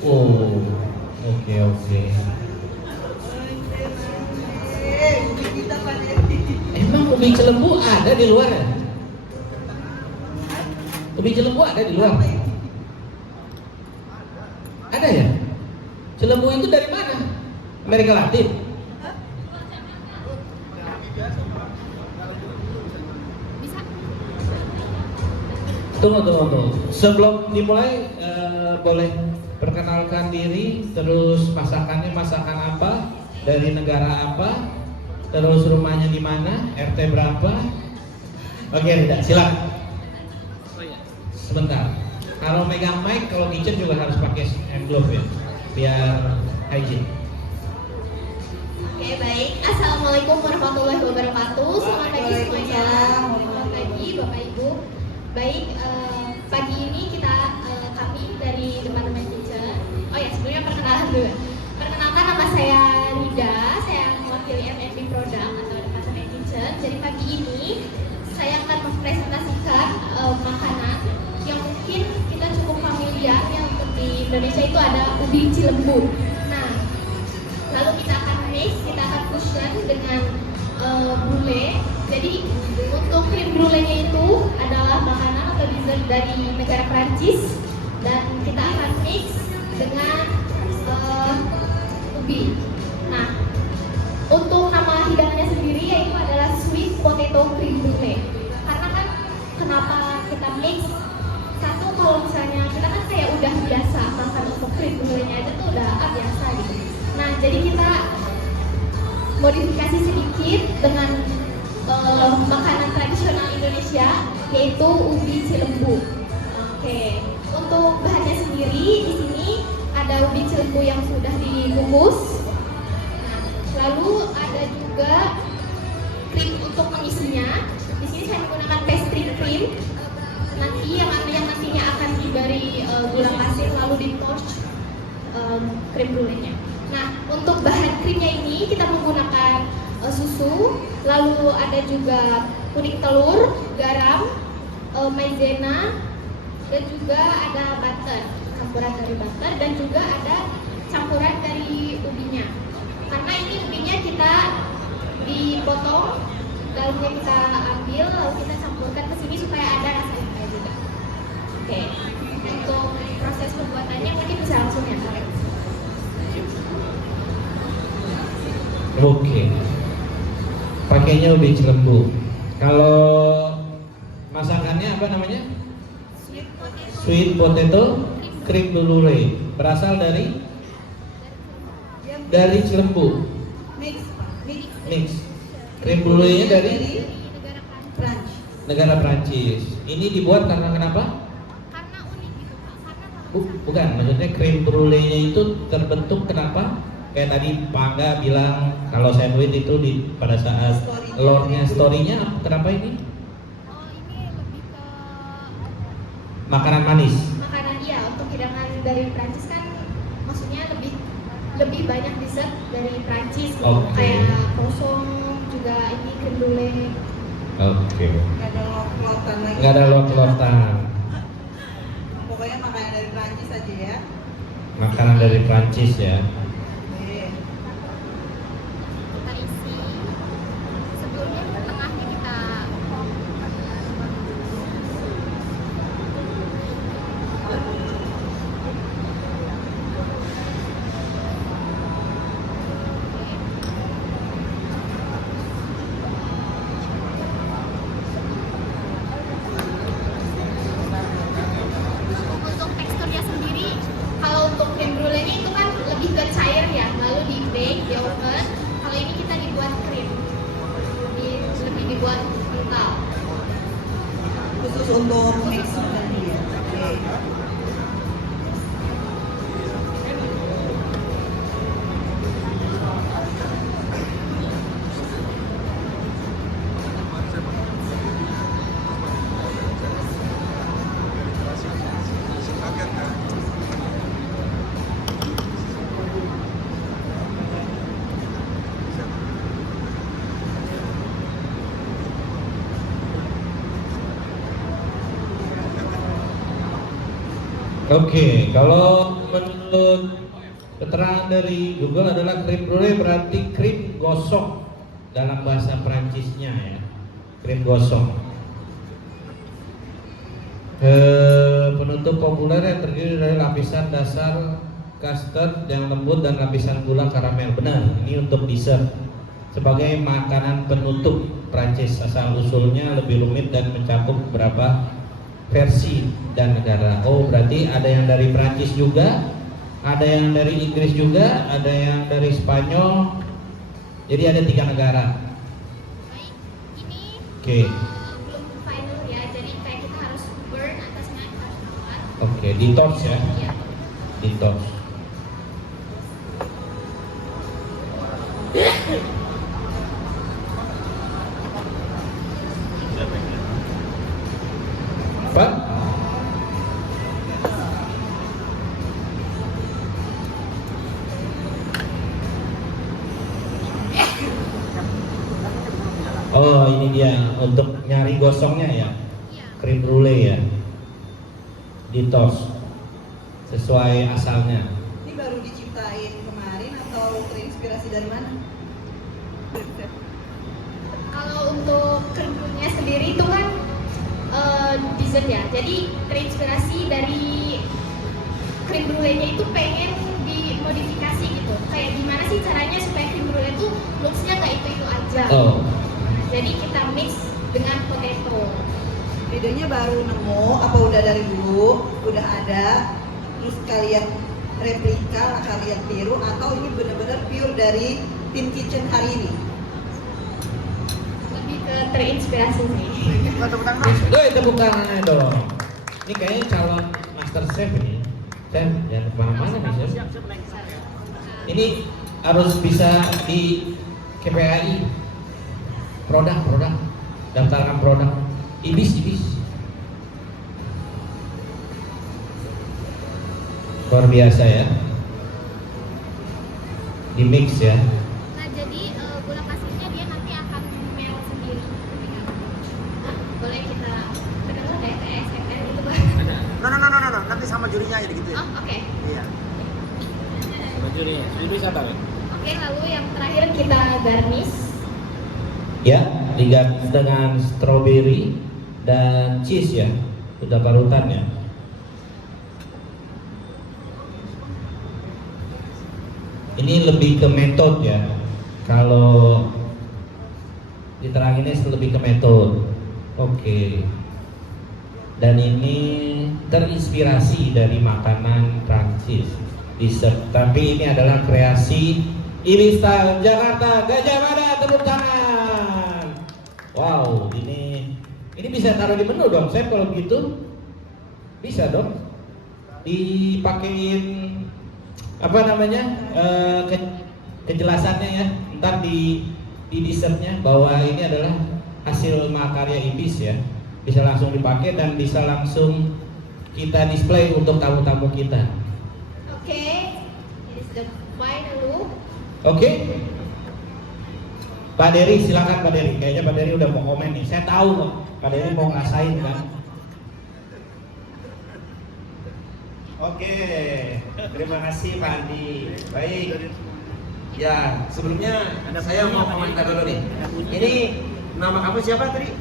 Oh, oke oke. Emang ubi Cilembu ada di luar ya? Ubi Cilembu ada di luar? Ada ya? Cilembu itu dari mana? Amerika Latin? Tunggu. Sebelum dimulai, boleh perkenalkan diri, terus masakannya masakan apa, dari negara apa, terus rumahnya di mana, RT berapa? Oke, Rida, silakan. Sebentar. Kalau megang mic, kalau kitchen juga harus pakai hand glove ya, biar hygiene. Oke, baik. Assalamualaikum warahmatullahi wabarakatuh. Selamat pagi semuanya. Selamat pagi Bapak Ibu. Baik, pagi ini kami dari Departemen Kitchen. Oh ya, sebelumnya perkenalan dulu. Perkenalkan, nama saya Rida. Saya mewakili F&B Product atau Departemen Kitchen. Jadi pagi ini saya akan mempresentasikan makanan yang mungkin kita cukup familiar, yang di Indonesia itu ada ubi Cilembu. Nah, lalu kita akan fusion dengan brulee. Jadi untuk krim brulee-nya itu adalah makanan atau dessert dari negara Prancis, dan kita akan mix dengan ubi. Nah, untuk nama hidangannya sendiri yaitu adalah sweet potato cream brulee. Karena kan kenapa kita mix? Satu, kalau misalnya kita kan kayak udah biasa makan untuk cream brulee-nya aja tuh udah biasa gitu. Nah, jadi kita modifikasi sedikit dengan makanan tradisional Indonesia, yaitu ubi Cilembu. Oke, untuk bahannya sendiri di sini ada ubi Cilembu yang sudah dibungkus. Nah, lalu ada juga krim untuk mengisinya. Di sini saya menggunakan pastry cream. Nanti yang nantinya akan diberi gula pasir lalu di torch krim brulee-nya. Nah, untuk bahan krimnya ini kita menggunakan susu, lalu ada juga kuning telur, garam, maizena, dan juga ada butter, campuran dari butter, dan juga ada campuran dari ubinya. Karena ini ubinya kita dipotong, dalamnya kita ambil, lalu kita campurkan ke sini supaya ada rasa juga. Oke, untuk proses pembuatannya mungkin bisa langsung ya, Kak. Oke. Pakainya ubi Cilembu. Kalau masakannya apa namanya? Sweet potato cream brulee. Berasal dari Cilembu. Mix. Cream brulee-nya dari negara Prancis. Ini dibuat karena kenapa? Karena unik gitu, Pak. Bukan, maksudnya cream brulee-nya itu terbentuk kenapa? Kayak tadi Pak Angga bilang kalau sandwich itu pada saat lore-nya, story-nya kenapa ini? Oh, ini lebih ke Makanan manis. makanan, iya. Untuk hidangan dari Prancis kan maksudnya lebih banyak dessert dari Prancis gitu. Oke. Kayak croissant, juga ini creme brulee. Oke. Nggak ada lot-lotan lagi. Nggak ada lot-lotan. Pokoknya makanan dari Prancis aja ya. Makanan dari Prancis ya. Kita isi. Sebelumnya tengahnya kita untuk teksturnya sendiri, kalau untuk creme brulee-nya itu kan lebih ke cair Oke, kalau menurut keterangan dari Google adalah crème brûlée berarti krim gosong dalam bahasa Perancisnya ya, krim gosong. Penutup populer yang terdiri dari lapisan dasar custard yang lembut dan lapisan gula karamel. Benar, ini untuk dessert sebagai makanan penutup Prancis. Asal usulnya lebih rumit dan mencakup beberapa versi dan negara. Oh, berarti ada yang dari Prancis juga, ada yang dari Inggris juga, ada yang dari Spanyol. Jadi ada 3 negara. Baik, ini Oke. belum final ya, jadi kayak kita harus burn atasnya, harus bakar. Oke, detox ya. Iya. Detox. Apa? Oh, ini dia untuk nyari gosongnya ya. Iya. Krim brulee ya. Detox. Sesuai asalnya. Ini baru diciptain kemarin atau terinspirasi dari mana? Kalau untuk krim brulee sendiri itu kan dessert ya, jadi terinspirasi dari krim brulee-nya itu pengen dimodifikasi gitu. Kayak gimana sih caranya supaya krim brulee itu looks-nya nggak itu aja. Oh. Nah, jadi kita mix dengan potato. Idenya baru nemu, apa udah dari dulu? Udah ada, terus kalian replika, kalian tiru, atau ini benar-benar pure dari tim kitchen hari ini? Lebih ke terinspirasi sih. Tepuk tangannya dong. Ini kayaknya calon master chef ini. Chef, jangan kemana-mana nih chef. Ini harus bisa di KPAI. Produk, daftarkan produk. Ibis. Luar biasa ya. Di mix ya. Nah, jadi gula pasirnya dia nanti akan mel sendiri. Nah, boleh kita kedengar deh kayak SMR gitu Bang. No. Nanti sama jurinya aja gitu ya. Oh, oke. Iya. Jurinya, bisa tahu. Oke, lalu yang terakhir kita garnish. Ya, diganti dengan strawberry dan cheese ya, udah parutan ya. Ini lebih ke metode ya. Kalau diteranginnya lebih ke metode. Oke. Dan ini terinspirasi dari makanan Prancis, dessert. Tapi ini adalah kreasi Ilista Jakarta, Gajah Mada, tepuk tangan. Wow, ini bisa taruh di menu dong, Chef kalau begitu. Bisa dong. Dipakein apa namanya? Kejelasannya ya. Ntar di dessertnya bahwa ini adalah hasil makarya Ibis ya. Bisa langsung dipakai dan bisa langsung kita display untuk tamu-tamu kita. Oke. Ini sudah final look. Oke. Pak Dery, silakan Pak Dery. Kayaknya Pak Dery udah mau komen nih. Saya tahu kok. Pak Dery mau ngerasain kan. Oke, terima kasih Pak Andi. Baik. Ya, sebelumnya saya mau komentar dulu nih. Ini nama kamu siapa tadi?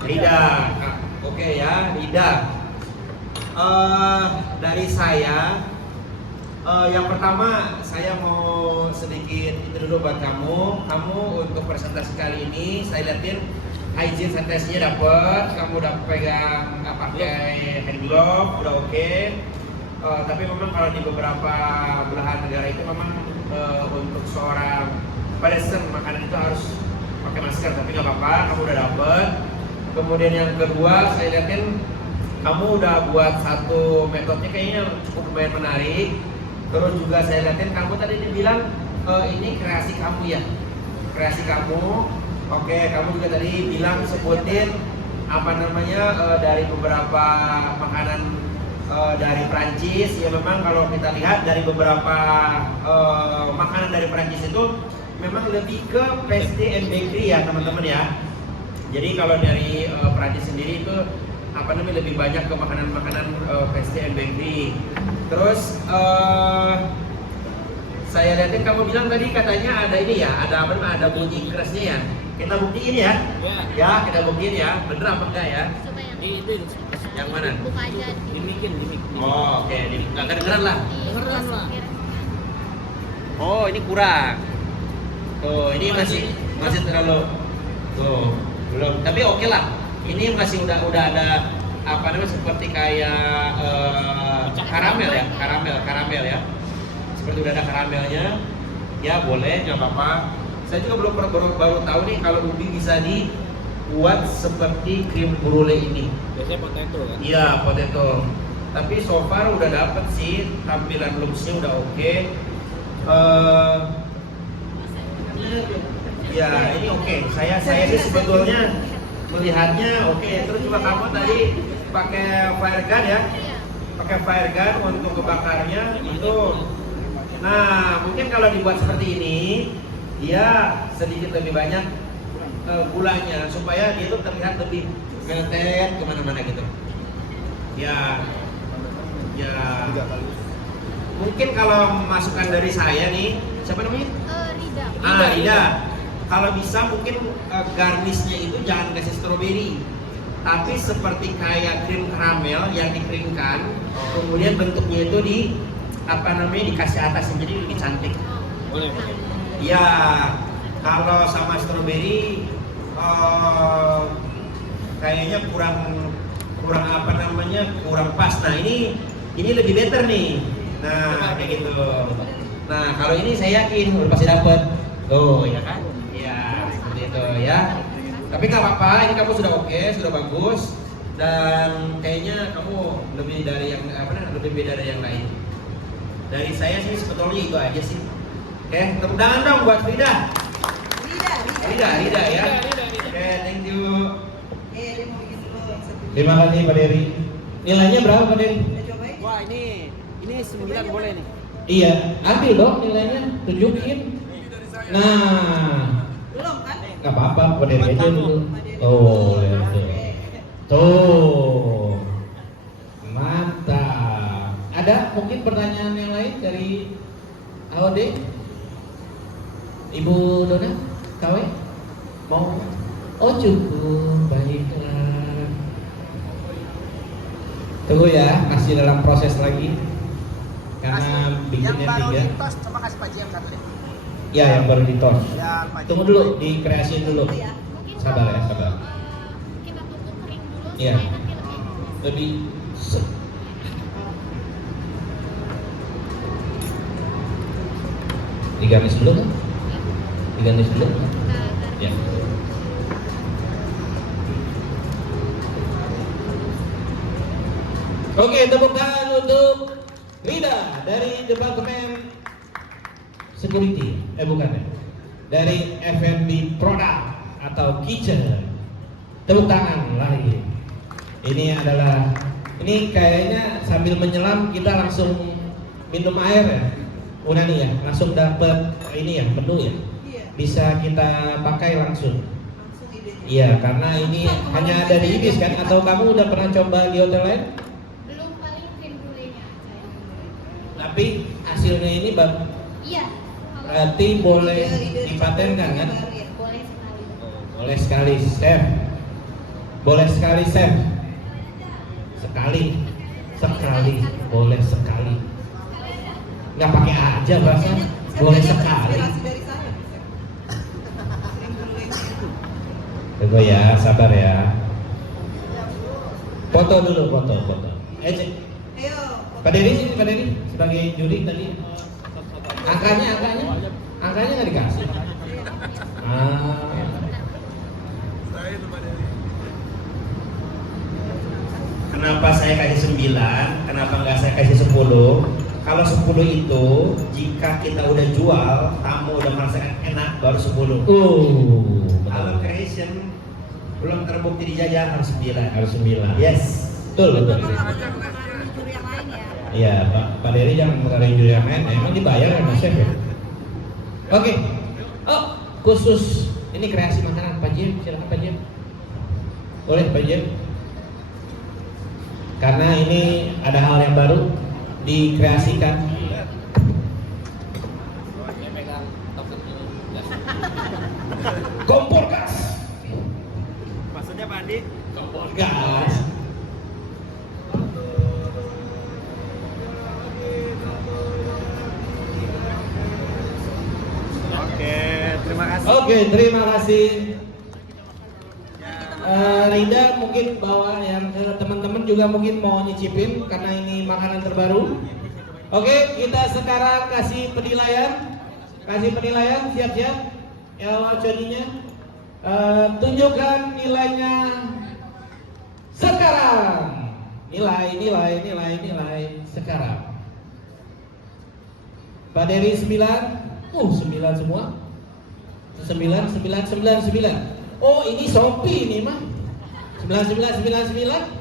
Rida. Oke ya, Rida. Dari saya, yang pertama saya mau sedikit itu dulu buat kamu. Kamu untuk presentasi kali ini saya liatin hygiene sanitasinya dapat. Kamu udah pegang nggak pakai hand glove, udah oke. Tapi memang kalau di beberapa belahan negara itu memang untuk seorang pedesan makanan itu harus pakai masker. Tapi nggak apa-apa, kamu udah dapet. Kemudian yang kedua saya liatin kamu udah buat satu metodenya kayaknya cukup lumayan menarik. Terus juga saya liatin kamu tadi dibilang ini kreasi kamu ya, kreasi kamu. Oke, kamu juga tadi bilang sebutin apa namanya dari beberapa makanan dari Prancis. Ya memang kalau kita lihat dari beberapa makanan dari Prancis itu memang lebih ke pastry and bakery ya teman-teman ya. Jadi kalau dari Prancis sendiri itu apa namanya lebih banyak ke makanan-makanan pastry and bakery. Terus saya lihatin kamu bilang tadi katanya ada ini ya, ada apa namanya, ada bunyi kerasnya ya. Kita buktiin ya. Ya, kita buktiin ya. Bener apa enggak ya? Coba yang Itu Yang mana? buka aja. dimikin. Oh, oke, nggak kedengeran lah. Kedengeran lah. Oh, ini kurang. Tuh, ini masih terlalu. Tuh, belum. Tapi oke lah. Ini masih udah ada apa namanya seperti kayak karamel ya. Seperti udah ada karamelnya. Ya boleh, nggak apa-apa. Saya juga baru tahu nih kalau ubi bisa dibuat seperti krim brulee ini. Biasanya potato kan? Iya, potato. Tapi so far udah dapet sih, tampilan looks-nya udah oke. Ya ini oke. Saya sih sebetulnya melihatnya oke. Terus juga kamu tadi pakai fire gun ya? Pakai fire gun untuk kebakarnya itu. Nah mungkin kalau dibuat seperti ini, dia sedikit lebih banyak gulanya supaya dia tuh terlihat lebih melted kemana-mana gitu. Ya. Mungkin kalau masukan dari saya nih, siapa namanya? Rida. Rida. Kalau bisa mungkin garnishnya itu jangan kasih stroberi, tapi seperti kayak krim karamel yang dikeringkan, kemudian bentuknya itu dikasih atas jadi lebih cantik. Boleh. Ya, kalau sama stroberi kayaknya kurang pas. Nah ini lebih better nih. Nah kayak gitu. Nah kalau ini saya yakin udah pasti dapet. Tuh ya kan? Ya seperti itu ya. Tapi nggak apa-apa. Ini kamu sudah oke, sudah bagus. Dan kayaknya kamu lebih dari yang lebih beda dari yang lain. Dari saya sih sebetulnya itu aja sih. Oke, tepuk tangan dong buat Frida. Rida ya. Oke, thank you. Dia mau bikin dulu yang satu. Terima kasih Pak Dery. Nilainya berapa Pak Dery? Kita cobain. Wah ini 9 boleh nih. Iya, ambil dong nilainya, tunjukin. Nah, Belum kan? nggak apa-apa, Pak Dery aja dulu. Oh, ya tuh. Tuh, mantap. Ada mungkin pertanyaan yang lain dari AOD? Ibu Dona, KW? Mau? Oh cukup, baiklah. Tunggu ya, masih dalam proses lagi. Karena bikinnya 3. ditos, coba kasih Pak JM 1 deh. Ya, yang baru ditos. Ya, Pak JM. Tunggu dulu, dikreasiin dulu. Mungkin Sabar ya, kalau, sabar. kita tunggu kering dulu Iya. supaya nanti lebih Lebih digaris dulu kan? Digaris dulu? Ya. Oke, tepuk tangan untuk Rida dari Departemen Security. Bukan ya. Dari F&B Product atau Kitchen. Tepuk tangan lagi. Ini kayaknya sambil menyelam kita langsung minum air ya. Unani ya, langsung dapat ini ya, menu ya. Iya. Bisa kita pakai langsung. Langsung idenya. Iya, karena ini hanya ada di Ibis kan? Atau kamu udah pernah coba di hotel lain? belum, paling krim brulee-nya aja yang Tapi hasilnya ini iya. berarti boleh dipatenkan kan? Boleh sekali. Boleh sekali, chef. Boleh sekali, chef. Sekali. Boleh sekali. Nggak pakai aja bahasa. Boleh sekali. Inspirasi dari saya. Krim brulee-nya. Tunggu ya, sabar ya. Foto dulu, foto. Ayo. Pak Dery sini, Pak Dery sebagai juri tadi. Angkanya nggak dikasih. Kenapa saya kasih 9? Kenapa nggak saya kasih 10? Kalau 10 itu jika kita udah jual, tamu udah merasakan enak baru 10. Kalau creation belum terbukti di jajan harus 9. Harus 9. Yes. Betul. Juri yang lain ya. Iya, Pak Dery jangan mengenai juri yang lain. Emang dibayar ya Mas Chef ya? Oke. Oh, khusus ini kreasi makanan Pak Jim, silakan Pak Jim. Boleh Pak Jim? karena ini ada hal yang baru dikreasikan. Saya pegang token ini. Kompor gas. Maksudnya Pak Andi? Kompor gas. Oke, terima kasih. Oke, terima kasih. Rinda mungkin bawa yang teman-teman juga mungkin mau nyicipin karena ini makanan terbaru. Oke, kita sekarang kasih penilaian. Siap-siap. Ya Allah, jadinya tunjukkan nilainya sekarang. Nilai sekarang. Pak Dewi 9. 9 semua. 9. Oh, ini Shopee nih mah. 99.